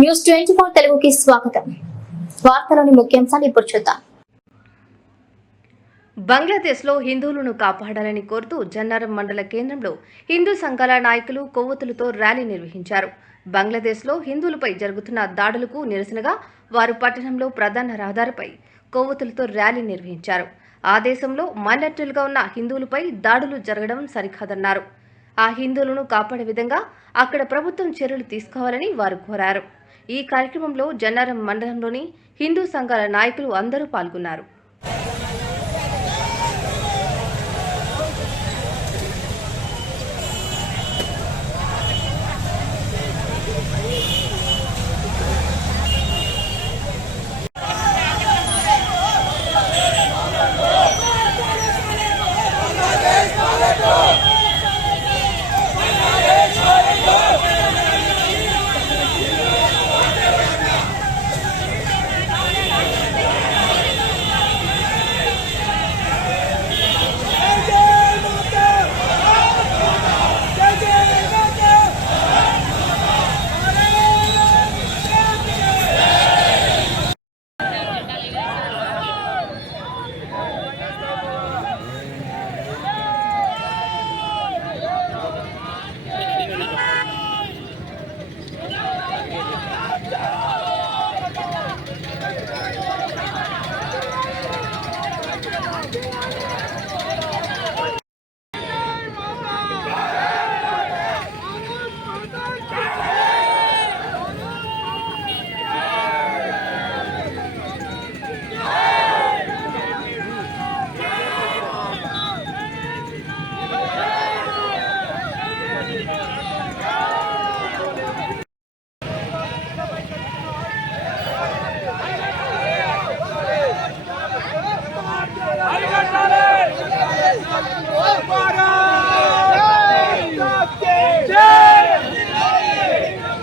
News twenty four తెలుగుకి స్వాగతం. వార్తలోని ముఖ్యాంశాలు ఇప్పుడు చూద్దాం. బంగ్లాదేశ్లో హిందువులను కాపాడాలని కోరుతూ జన్నారం మండల కేంద్రంలో హిందూ సంఘాల నాయకులు కొవ్వొత్తులతో ర్యాలీ నిర్వహించారు. బంగ్లాదేశ్లో హిందువులపై జరుగుతున్న దాడులకు నిరసనగా వారు పట్టణంలో ప్రధాన రహదారిపై కొవ్వొత్తులతో ర్యాలీ నిర్వహించారు. ఆ దేశంలో మైనార్టీలుగా ఉన్న హిందువులపై దాడులు జరగడం సరికాదన్నారు. ఆ హిందువులను కాపాడే విధంగా అక్కడ ప్రభుత్వం చర్యలు తీసుకోవాలని వారు కోరారు. ఈ కార్యక్రమంలో జన్నారం మండలంలోని హిందూ సంఘాల నాయకులు అందరూ పాల్గొన్నారు